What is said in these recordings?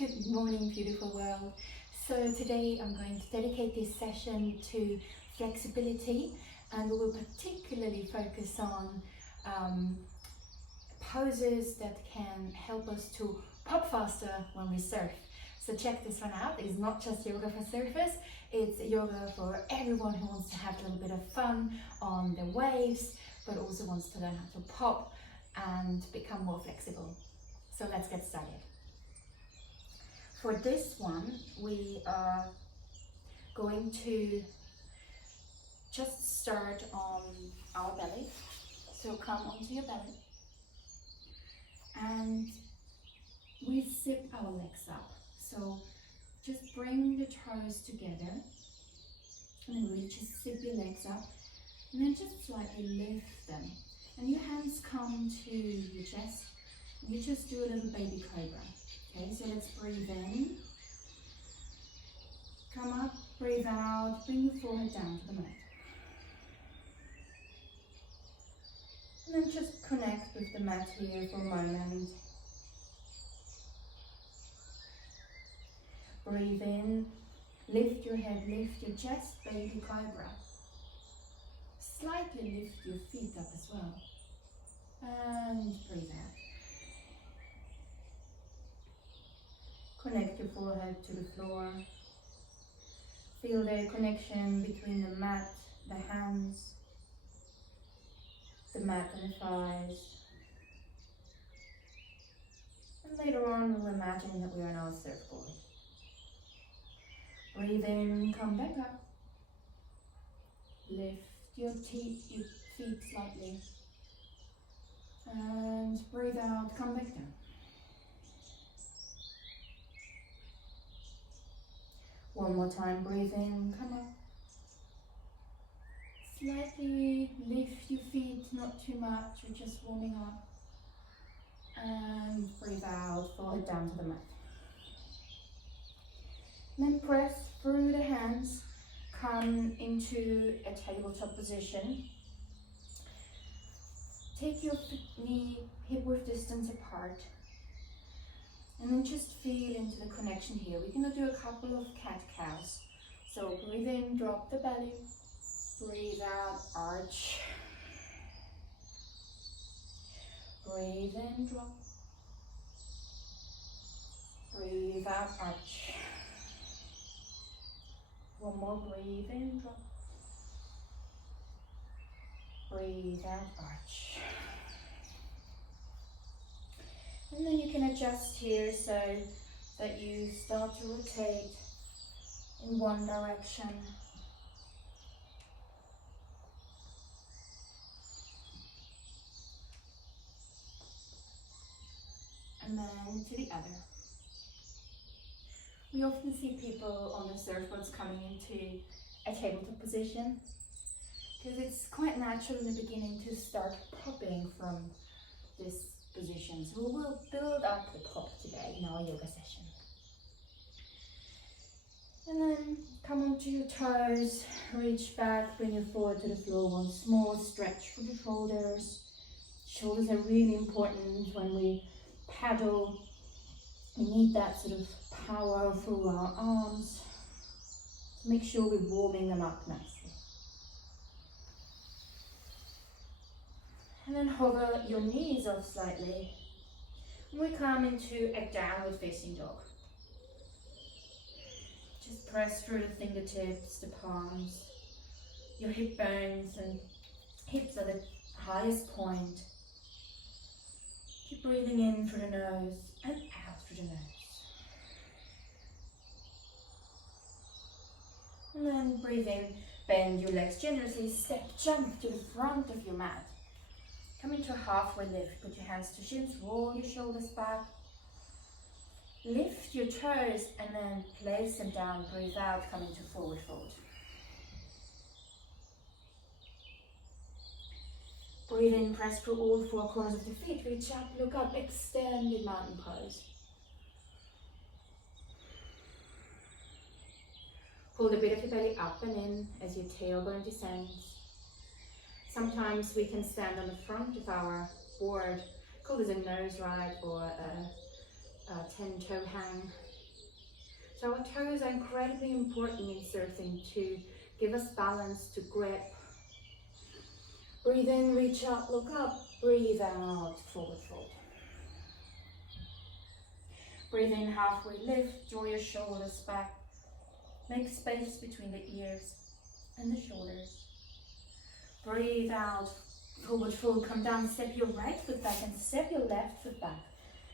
Good morning, beautiful world. So today I'm going to dedicate this session to flexibility, and we will particularly focus on poses that can help us to pop faster when we surf. So check this one out. It's not just yoga for surfers, it's yoga for everyone who wants to have a little bit of fun on the waves, but also wants to learn how to pop and become more flexible. So let's get started. For this one, we are going to just start on our belly. So come onto your belly and we zip our legs up. So just bring the toes together and then really just zip your legs up and then just slightly lift them. And your hands come to your chest and you just do a little baby cobra. Okay, so let's breathe in, come up, breathe out, bring your forehead down to the mat. And then just connect with the mat here for a moment. Breathe in, lift your head, lift your chest, baby cobra. Slightly lift your feet up as well. And breathe out. Connect your forehead to the floor. Feel the connection between the mat, the hands, the mat and the thighs. And later on we'll imagine that we are on our surfboard. Breathe in, come back up. Lift your feet slightly. And breathe out, come back down. One more time, breathe in, come up. Slightly lift your feet, not too much, we're just warming up. And breathe out, forehead down to the mat. And then press through the hands, come into a tabletop position. Take your knee hip-width distance apart. And then just feel into the connection here. We're going to do a couple of cat-cows. So breathe in, drop the belly. Breathe out, arch. Breathe in, drop. Breathe out, arch. One more, breathe in, drop. Breathe out, arch. And then you can adjust here so that you start to rotate in one direction. And then to the other. We often see people on the surfboards coming into a tabletop position because it's quite natural in the beginning to start popping from this position. So we will build up the pop today in our yoga session. And then come onto your toes, reach back, bring your forehead to the floor once more, stretch for the shoulders. Shoulders are really important when we paddle. We need that sort of power through our arms. So make sure we're warming them up nicely. And then hover your knees off slightly. And we come into a downward facing dog. Just press through the fingertips, the palms, your hip bones and hips are the highest point. Keep breathing in through the nose and out through the nose. And then breathe in, bend your legs generously, step, jump to the front of your mat. Come into a halfway lift, put your hands to shins, roll your shoulders back. Lift your toes and then place them down, breathe out, come into forward fold. Breathe in, press through all four corners of the feet, reach up, look up, extended mountain pose. Pull the bit of your belly up and in as your tailbone descends. Sometimes we can stand on the front of our board, called as a nose ride or a 10-toe hang. So our toes are incredibly important in surfing to give us balance, to grip. Breathe in, reach up, look up. Breathe out, forward fold. Breathe in, halfway lift, draw your shoulders back. Make space between the ears and the shoulders. Breathe out, forward fold, come down, step your right foot back and step your left foot back.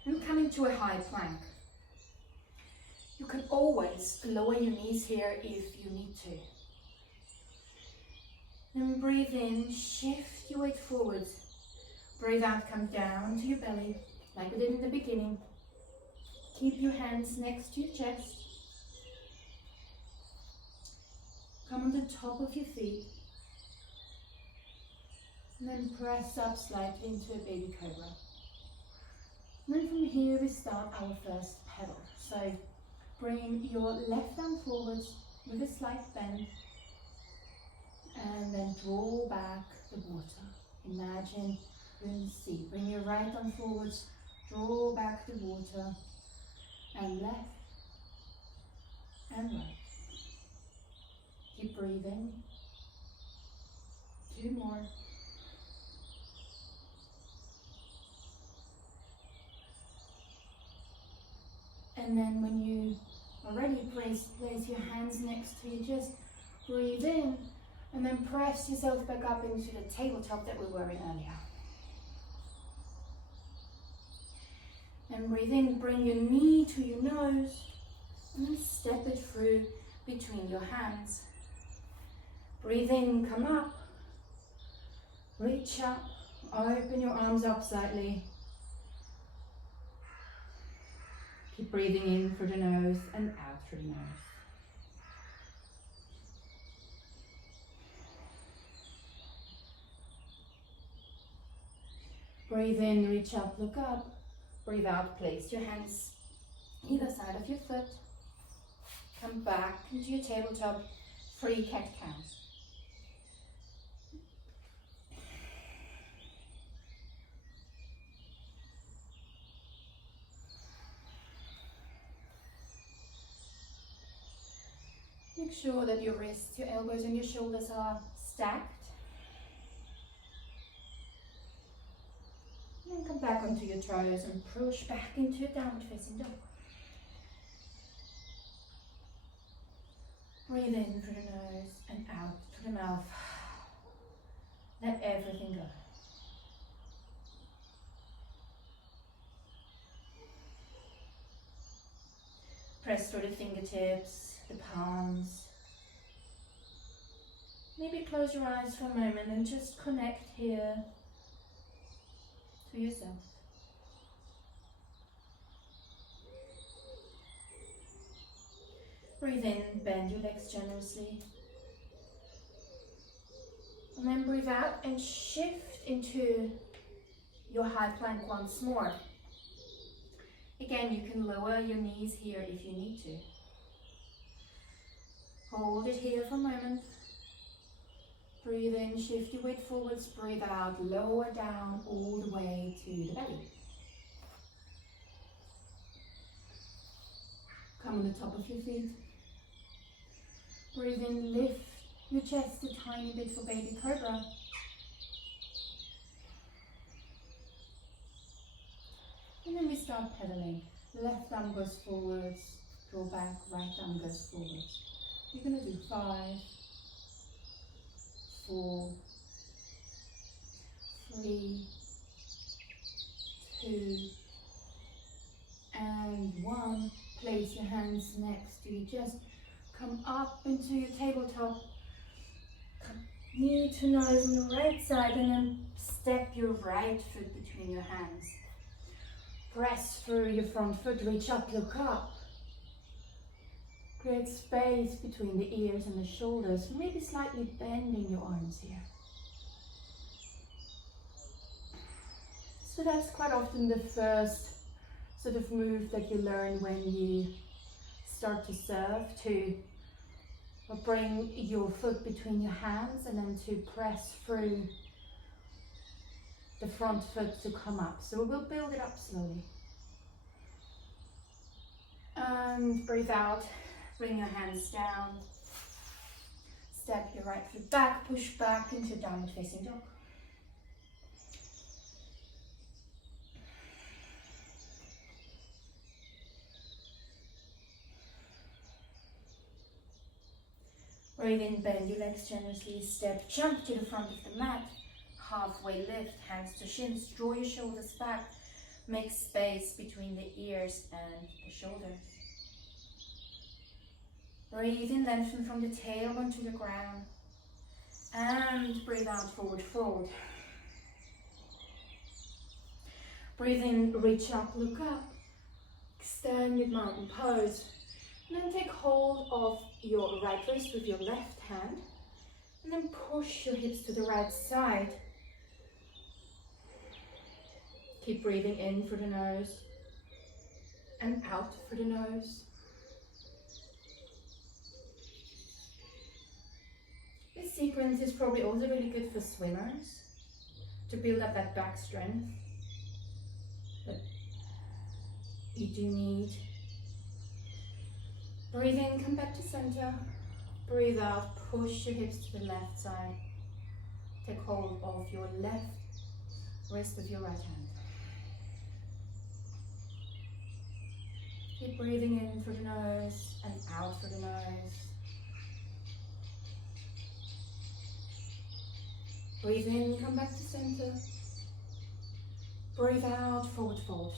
And come into a high plank. You can always lower your knees here if you need to. Then breathe in, shift your weight forwards. Breathe out, come down to your belly, like we did in the beginning. Keep your hands next to your chest. Come on the top of your feet. And then press up slightly into a baby cobra. And then from here we start our first pedal. So bring your left arm forwards with a slight bend. And then draw back the water. Imagine you're in the sea. Bring your right arm forwards, draw back the water. And left and right. Keep breathing. 2 more. And then when you are ready, place your hands next to you. Just breathe in and then press yourself back up into the tabletop that we were in earlier. And breathe in, bring your knee to your nose and then step it through between your hands. Breathe in, come up, reach up, open your arms up slightly. Keep breathing in through the nose and out through the nose. Breathe in, reach up, look up. Breathe out, place your hands either side of your foot. Come back into your tabletop, 3 cat-cows. Make sure that your wrists, your elbows and your shoulders are stacked. And then come back onto your toes and push back into a downward facing dog. Breathe in through the nose and out through the mouth. Let everything go. Press through the fingertips, the palms. Maybe close your eyes for a moment and just connect here to yourself. Breathe in, bend your legs generously. And then breathe out and shift into your high plank once more. Again, you can lower your knees here if you need to. Hold it here for a moment. Breathe in, shift your weight forwards, breathe out, lower down all the way to the belly. Come on the top of your feet. Breathe in, lift your chest a tiny bit for baby cobra. And then we start pedaling. Left arm goes forwards, draw back, right arm goes forwards. You're going to do 5, 4, 3, 2, and 1. Place your hands next to you. Just come up into your tabletop. Knee to nose on the right side and then step your right foot between your hands. Press through your front foot, reach up, look up. Create space between the ears and the shoulders, maybe slightly bending your arms here. So that's quite often the first sort of move that you learn when you start to surf, to bring your foot between your hands and then to press through the front foot to come up. So we'll build it up slowly. And breathe out, bring your hands down. Step your right foot back, push back into downward facing dog. Breathe in, bend your legs generously, step, jump to the front of the mat. Halfway lift, hands to shins, draw your shoulders back. Make space between the ears and the shoulders. Breathe in, lengthen from the tailbone to the ground. And breathe out, forward fold. Breathe in, reach up, look up. Extended mountain pose. And then take hold of your right wrist with your left hand. And then push your hips to the right side. Keep breathing in through the nose and out through the nose. This sequence is probably also really good for swimmers to build up that back strength that you do need. Breathe in, come back to center. Breathe out, push your hips to the left side. Take hold of your left wrist with your right hand. Keep breathing in through the nose and out through the nose. Breathe in, come back to center. Breathe out, forward fold.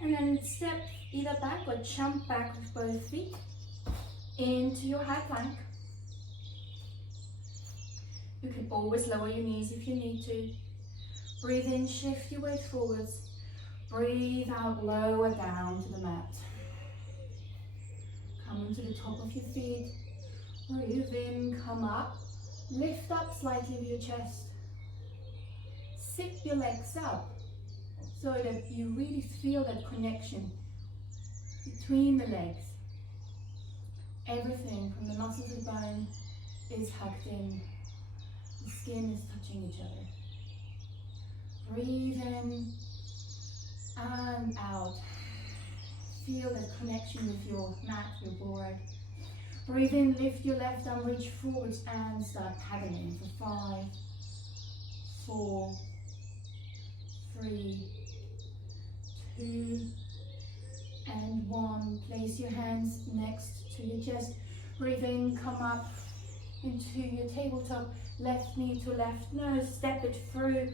And then step either back or jump back with both feet into your high plank. You can always lower your knees if you need to. Breathe in, shift your weight forwards. Breathe out, lower down to the mat. Come onto the top of your feet. Breathe in, come up. Lift up slightly with your chest. Sit your legs up so that you really feel that connection between the legs. Everything from the muscles of the bone is hugged in. The skin is touching each other. Breathe in and out. Feel that connection with your mat, your board. Breathe in, lift your left arm, reach forwards and start paddling for 5, 4, 3, 2, and 1. Place your hands next to your chest. Breathe in, come up into your tabletop. Left knee to left nose. Step it through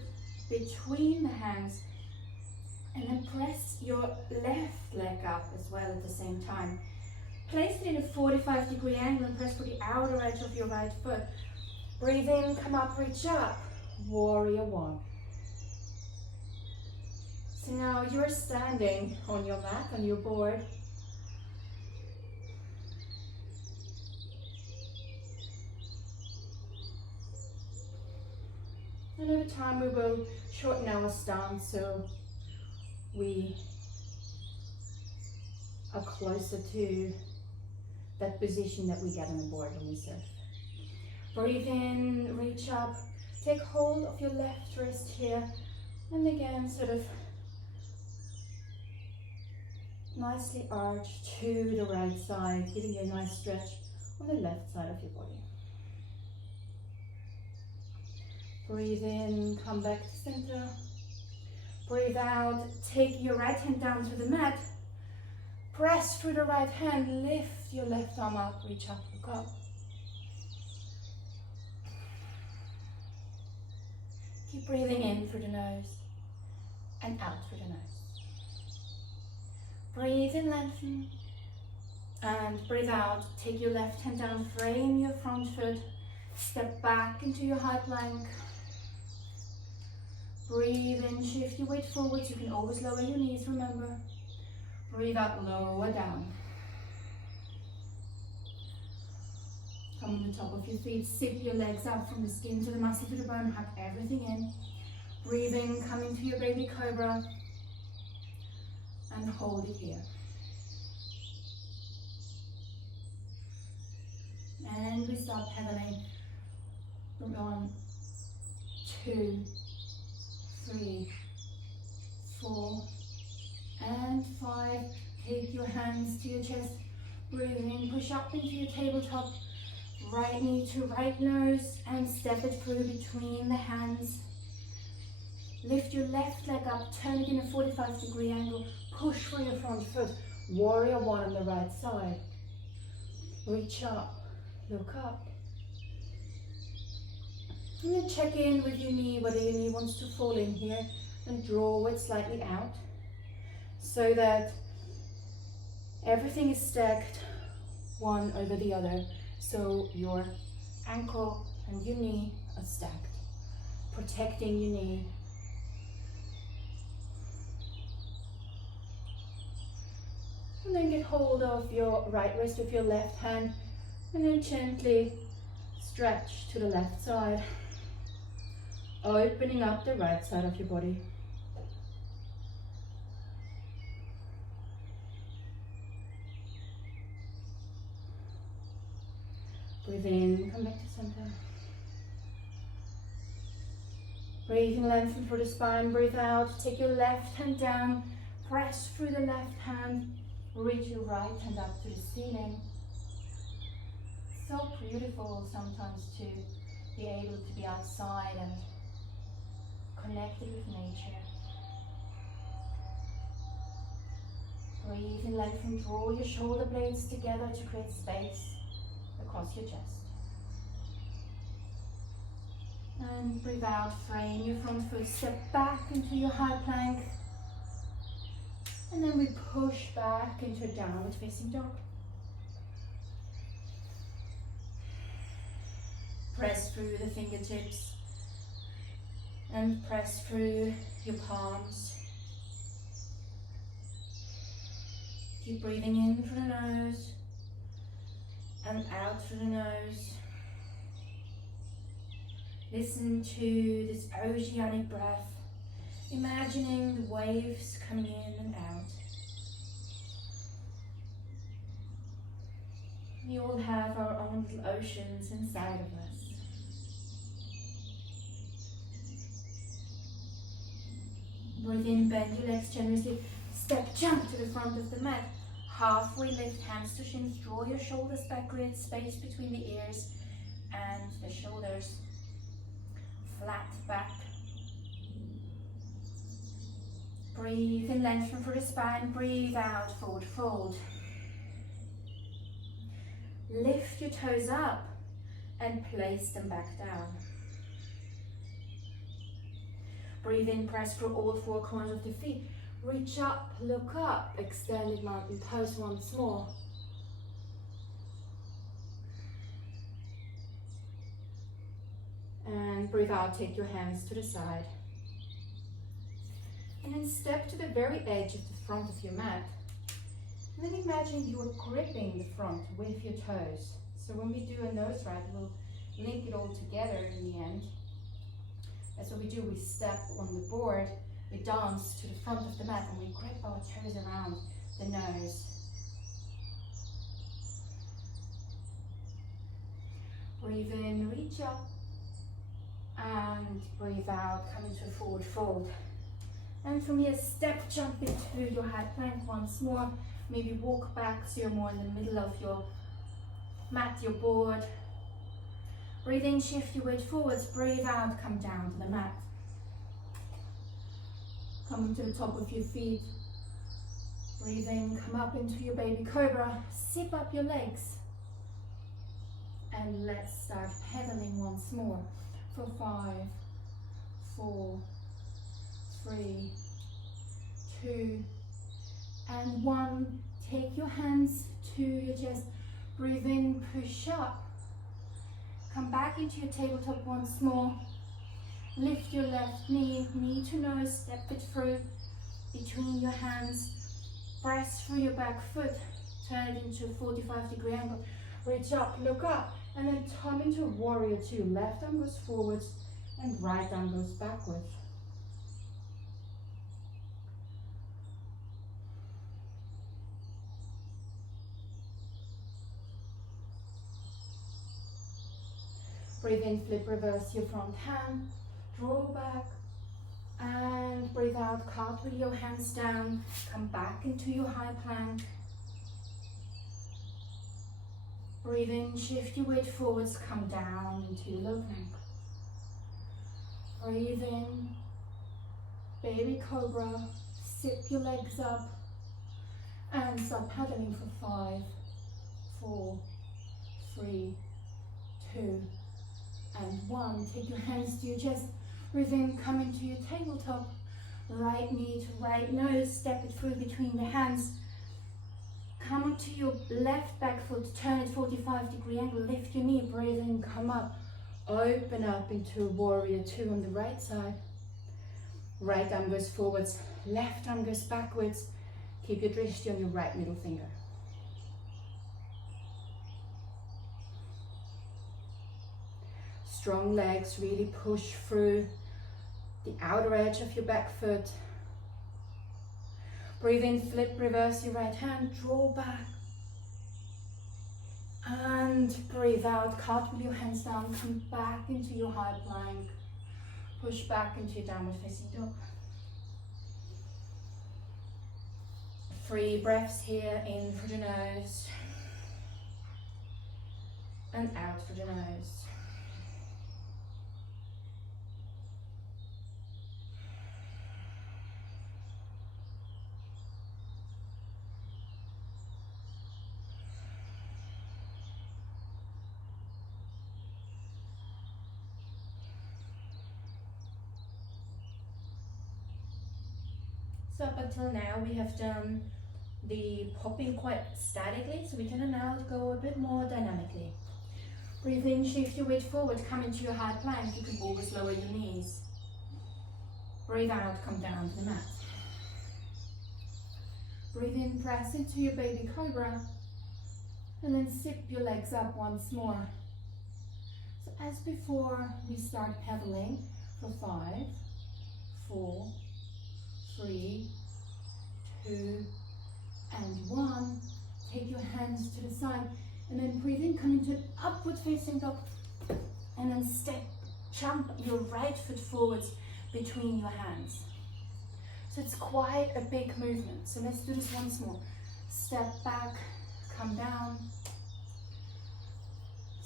between the hands. And then press your left leg up as well at the same time. Place it in a 45-degree angle and press for the outer edge of your right foot. Breathe in, come up, reach up. Warrior One. So now you're standing on your mat, on your board. And over time we will shorten our stance so we are closer to that position that we get on the board when we surf. Breathe in, reach up, take hold of your left wrist here, and again sort of nicely arch to the right side, giving you a nice stretch on the left side of your body. Breathe in, come back to center. Breathe out, take your right hand down to the mat. Press through the right hand, lift your left arm up, reach up, look up. Keep breathing in through the nose and out through the nose. Breathe in, lengthen, and breathe out. Take your left hand down, frame your front foot, step back into your high plank. Breathe in, shift your weight forwards. You can always lower your knees, remember. Breathe out, lower down. Come on the top of your feet, zip your legs up from the skin to the muscle to the bone, hug everything in. Breathe in, come into your baby cobra, and hold it here. And we start pedaling. 1, 2, 3, 4, And 5. Take your hands to your chest. Breathe in, push up into your tabletop. Right knee to right nose and step it through between the hands. Lift your left leg up, turn it in a 45-degree angle. Push for your front foot. Warrior 1 on the right side. Reach up, look up. And then check in with your knee, whether your knee wants to fall in here, and draw it slightly out so that everything is stacked one over the other. So your ankle and your knee are stacked, protecting your knee. And then get hold of your right wrist with your left hand and then gently stretch to the left side, opening up the right side of your body. Breathe in, come back to center. Breathing, lengthen through the spine, breathe out, take your left hand down, press through the left hand, reach your right hand up to the ceiling. So beautiful sometimes to be able to be outside and connected with nature. Breathe in, lengthen, draw your shoulder blades together to create space across your chest. And breathe out, frame your front foot, step back into your high plank. And then we push back into a downward facing dog. Press through the fingertips and press through your palms. Keep breathing in through the nose and out through the nose. Listen to this oceanic breath, imagining the waves coming in and out. We all have our own little oceans inside of us. Breathe in, bend your legs generously, step, jump to the front of the mat. Halfway lift, hands to shins, draw your shoulders back, create space between the ears and the shoulders. Flat back. Breathe in, lengthen through the spine, breathe out, forward fold. Lift your toes up and place them back down. Breathe in, press through all 4 corners of the feet. Reach up, look up, extended mountain pose once more. And breathe out, take your hands to the side. And then step to the very edge of the front of your mat. And then imagine you're gripping the front with your toes. So when we do a nose ride, we'll link it all together in the end. That's what we do. We step on the board, we dance to the front of the mat, and we grip our toes around the nose. Breathe in, reach up, and breathe out, come into a forward fold. And from here, step, jump into your high plank once more. Maybe walk back so you're more in the middle of your mat, your board. Breathe in, shift your weight forwards. Breathe out, come down to the mat. Come to the top of your feet. Breathe in, come up into your baby cobra. Zip up your legs. And let's start pedaling once more. For 5, 4, 3, 2, and 1. Take your hands to your chest. Breathe in, push up. Come back into your tabletop once more. Lift your left knee, knee to nose, step it through between your hands. Press through your back foot, turn it into a 45-degree angle. Reach up, look up, and then come into warrior 2. Left arm goes forwards and right arm goes backwards. Breathe in, flip, reverse your front hand, draw back, And breathe out, cartwheel your hands down, come back into your high plank. Breathe in, shift your weight forwards, come down into your low plank. Breathe in, baby cobra, zip your legs up and start paddling for 5, 4, 3, 2, and 1. Take your hands to your chest. Breathe in, come into your tabletop. Right knee to right nose, step it through between the hands. Come onto your left back foot, turn it 45-degree angle, lift your knee, breathe in, come up. Open up into warrior 2 on the right side. Right arm goes forwards, left arm goes backwards. Keep your drishti on your right middle finger. Strong legs, really push through the outer edge of your back foot. Breathe in, flip, reverse your right hand, draw back. And breathe out, cartwheel your hands down, come back into your high plank. Push back into your downward facing dog. 3 breaths here, in through the nose and out through the nose. So up until now we have done the popping quite statically, so we're going to now go a bit more dynamically. Breathe in, shift your weight forward, come into your high plank. You can always lower your knees. Breathe out, come down to the mat. Breathe in, press into your baby cobra, and then zip your legs up once more. So as before, we start pedaling for 5, 4, 3, 2, and 1. Take your hands to the side and then breathe in, come into an upward facing dog, and then step, jump your right foot forwards between your hands. So it's quite a big movement. So let's do this once more. Step back, come down,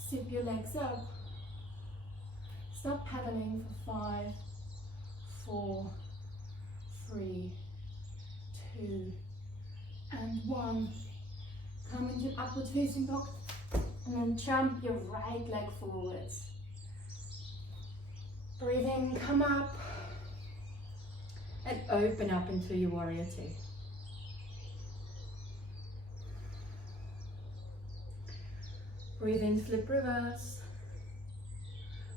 zip your legs up, stop pedaling for 5, 4, 3, 2, and 1. Come into upward facing dog and then jump your right leg forwards. Breathe in, come up and open up into your warrior 2. Breathe in, flip reverse.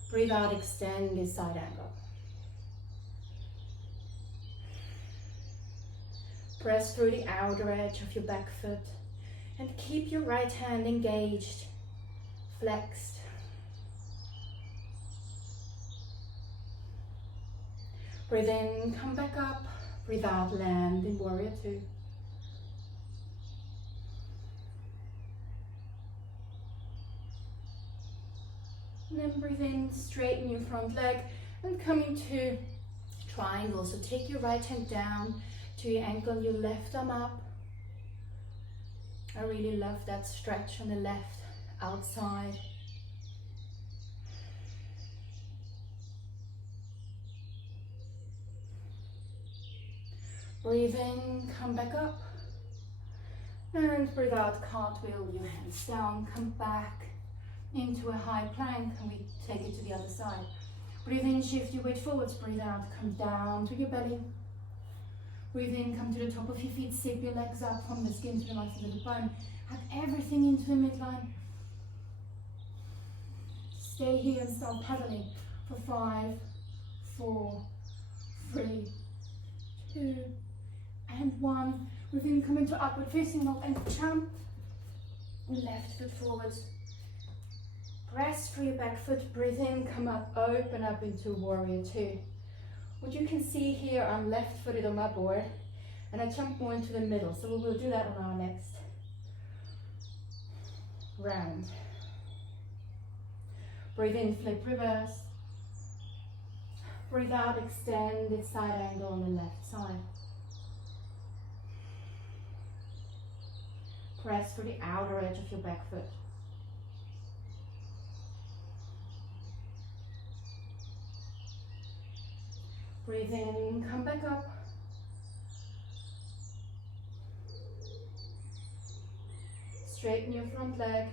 Breathe out, extend your side angle. Press through the outer edge of your back foot and keep your right hand engaged, flexed. Breathe in, come back up. Breathe out, land in warrior 2. And then breathe in, straighten your front leg and come into triangle. So take your right hand down to your ankle, your left arm up. I really love that stretch on the left outside. Breathe in, come back up. And breathe out, cartwheel your hands down, come back into a high plank, and we take it to the other side. Breathe in, shift your weight forwards, breathe out, come down to your belly. Breathe in, come to the top of your feet, zip your legs up from the skin to the right of the bone. Have everything into the midline. Stay here and start paddling for 5, 4, 3, 2, and 1. Breathe in, come into upward facing dog and jump. Left foot forwards. Press through your back foot, breathe in, come up, open up into warrior 2. What you can see here, I'm left footed on my board and I jump more into the middle. So we will do that on our next round. Breathe in, flip reverse. Breathe out, extended side angle on the left side. Press for the outer edge of your back foot. Breathe in, come back up. Straighten your front leg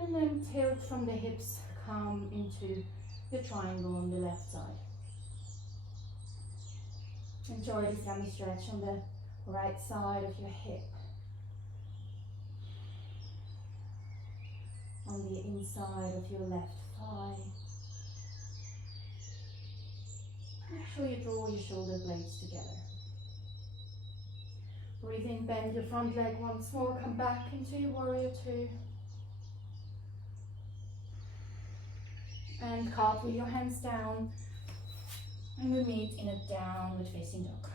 and then tilt from the hips, come into the triangle on the left side. Enjoy the semi-stretch on the right side of your hip. On the inside of your left thigh. Make sure you draw your shoulder blades together. Breathe in, bend your front leg once more, come back into your warrior two. And cartwheel your hands down, and we meet in a downward facing dog.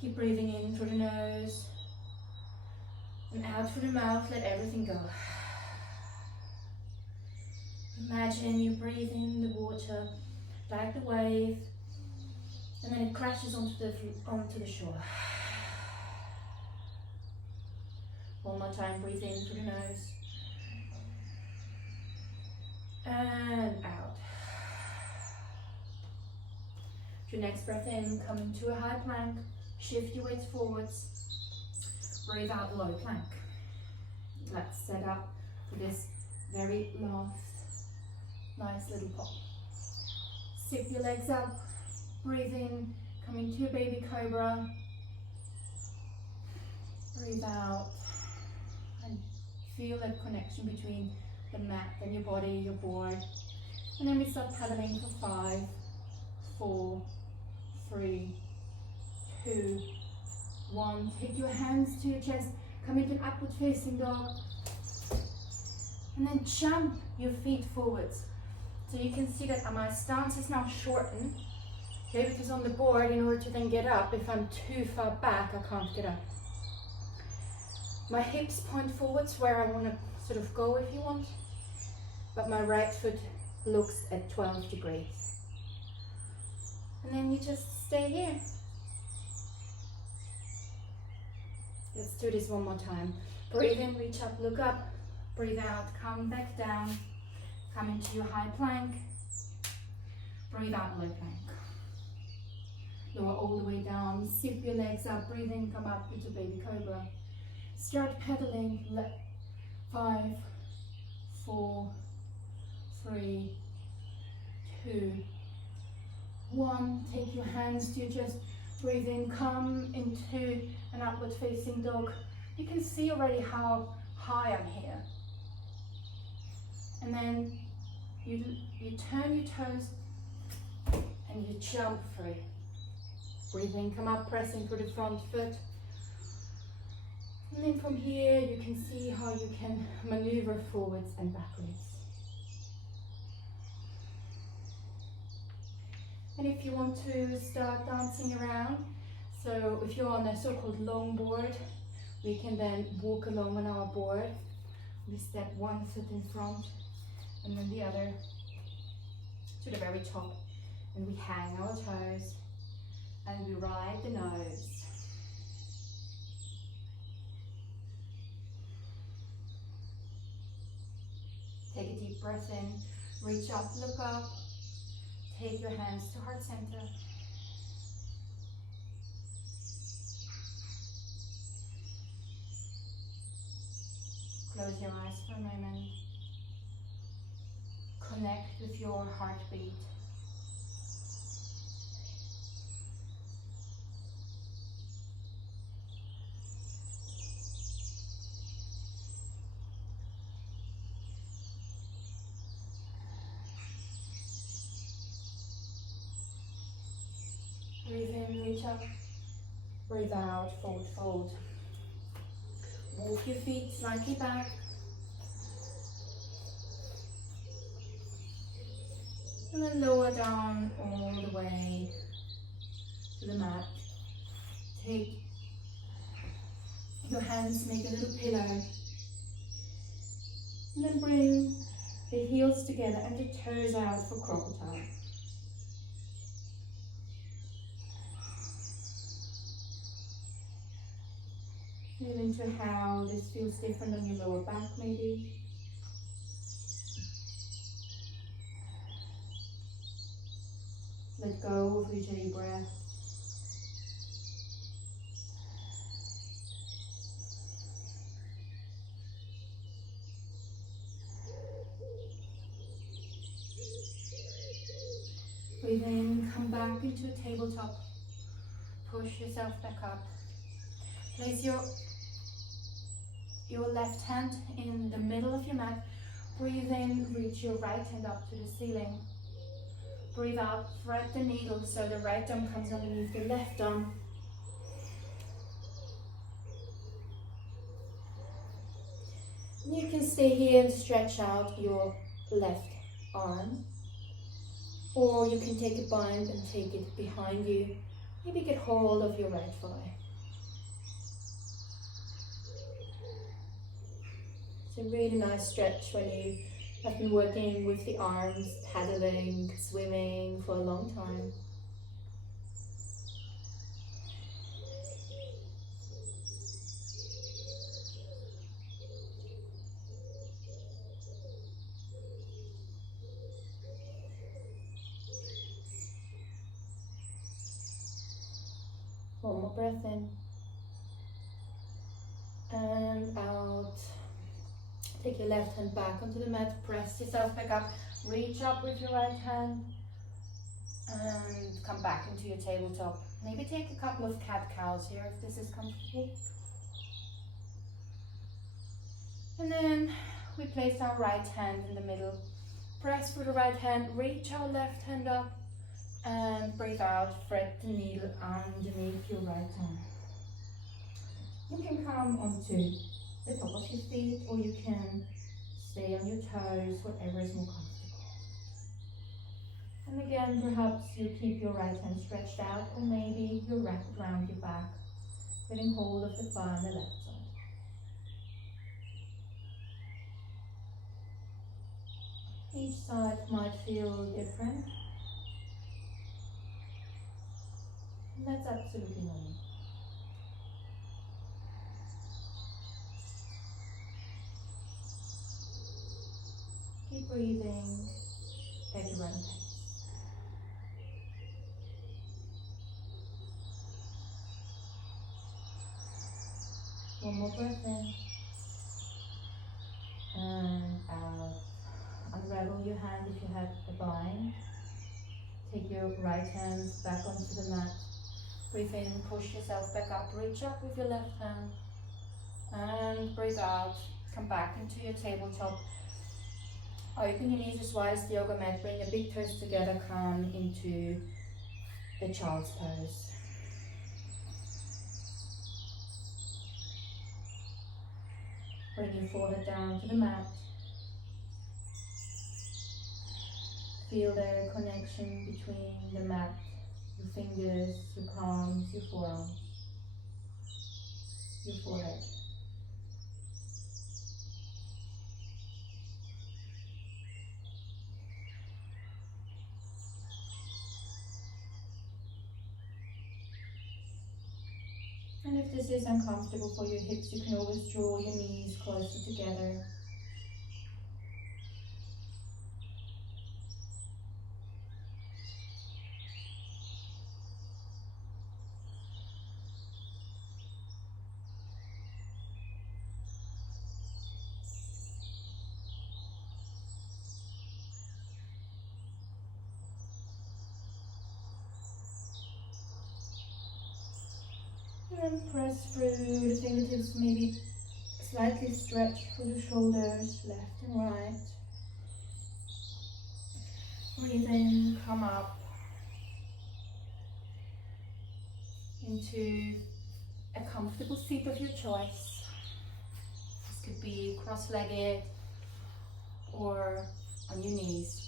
Keep breathing in through the nose and out through the mouth, let everything go. Imagine you breathe in the water like the wave, and then it crashes onto the shore. One more time, breathe in through the nose and out. Your next breath in, come into a high plank, shift your weights forwards, breathe out, low plank. Let's set up for this very last nice little pop. Zip your legs up, breathe in, come into a baby cobra, breathe out, and feel that connection between the mat and your body, your board. And then we start paddling for 5, 4, 3, 2, 1. Take your hands to your chest, come into an upward facing dog, and then jump your feet forwards. So you can see that my stance is now shortened, okay, because on the board, in order to then get up, if I'm too far back, I can't get up. My hips point forwards where I want to sort of go if you want, but my right foot looks at 12 degrees. And then you just stay here. Let's do this one more time. Breathe in, reach up, look up. Breathe out, come back down. Come into your high plank. Breathe out, low plank. Lower all the way down. Zip your legs up. Breathe in, come up into baby cobra. Start pedaling. 5, 4, 3, 2, 1. Take your hands to your chest. Breathe in, come into an upward facing dog. You can see already how high I'm here. And then you turn your toes and you jump free. Breathe in, come up, pressing through the front foot. And then from here you can see how you can maneuver forwards and backwards. And if you want to start dancing around, so if you're on a so-called long board, we can then walk along on our board. We step one foot in front and then the other to the very top, and we hang our toes and we ride the nose. Take a deep breath in, reach up, look up, take your hands to heart center. Close your eyes for a moment. Connect with your heartbeat. Breathe in, reach up. Breathe out, forward fold. Walk your feet slightly back. And then lower down all the way to the mat. Take your hands, make a little pillow. And then bring the heels together and the toes out for crocodile. Feel into how this feels different on your lower back maybe. Let go of each deep breath. Breathe in, come back into a tabletop. Push yourself back up. Place your left hand in the middle of your mat. Breathe in, reach your right hand up to the ceiling. Breathe out, thread the needle so the right arm comes underneath the left arm. You can stay here and stretch out your left arm. Or you can take a bind and take it behind you. Maybe get hold of your right thigh. It's a really nice stretch when you have been working with the arms, paddling, swimming for a long time. One more breath in and out. Take your left hand back onto the mat, press yourself back up, reach up with your right hand and come back into your tabletop. Maybe take a couple of cat-cows here if this is comfortable. And then we place our right hand in the middle. Press with the right hand, reach our left hand up and breathe out, thread the needle underneath your right arm. You can come onto the top of your feet or you can stay on your toes, whatever is more comfortable. And again, perhaps you keep your right hand stretched out or maybe you wrap it around your back, getting hold of the thigh on the left side. Each side might feel different. And that's absolutely normal. Keep breathing at your own pace. One more breath in and out. Unravel your hand if you have a bind. Take your right hand back onto the mat. Breathe in, push yourself back up, reach up with your left hand and breathe out, come back into your tabletop. Open your knees as wide as the yoga mat, bring your big toes together, come into the child's pose. Bring your forehead down to the mat. Feel the connection between the mat, your fingers, your palms, your forearms, your forehead. And if this is uncomfortable for your hips, you can always draw your knees closer together. And press through the fingertips, maybe slightly stretch through the shoulders, left and right. Breathe in, come up into a comfortable seat of your choice. This could be cross-legged or on your knees.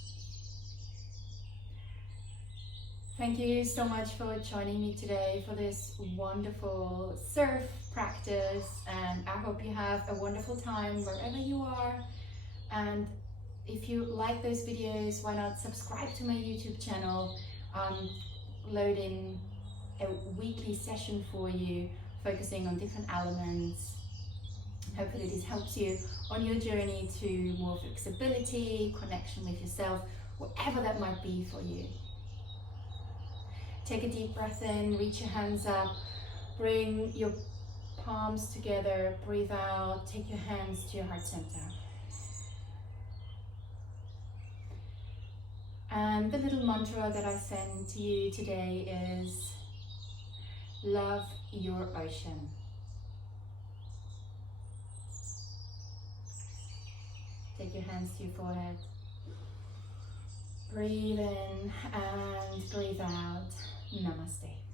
Thank you so much for joining me today for this wonderful surf practice, and I hope you have a wonderful time wherever you are. And if you like those videos, why not subscribe to my YouTube channel? I'm loading a weekly session for you, focusing on different elements. Hopefully this helps you on your journey to more flexibility, connection with yourself, whatever that might be for you. Take a deep breath in, reach your hands up, bring your palms together, breathe out, take your hands to your heart center. And the little mantra that I send to you today is, love your ocean. Take your hands to your forehead. Breathe in and breathe out. Namaste.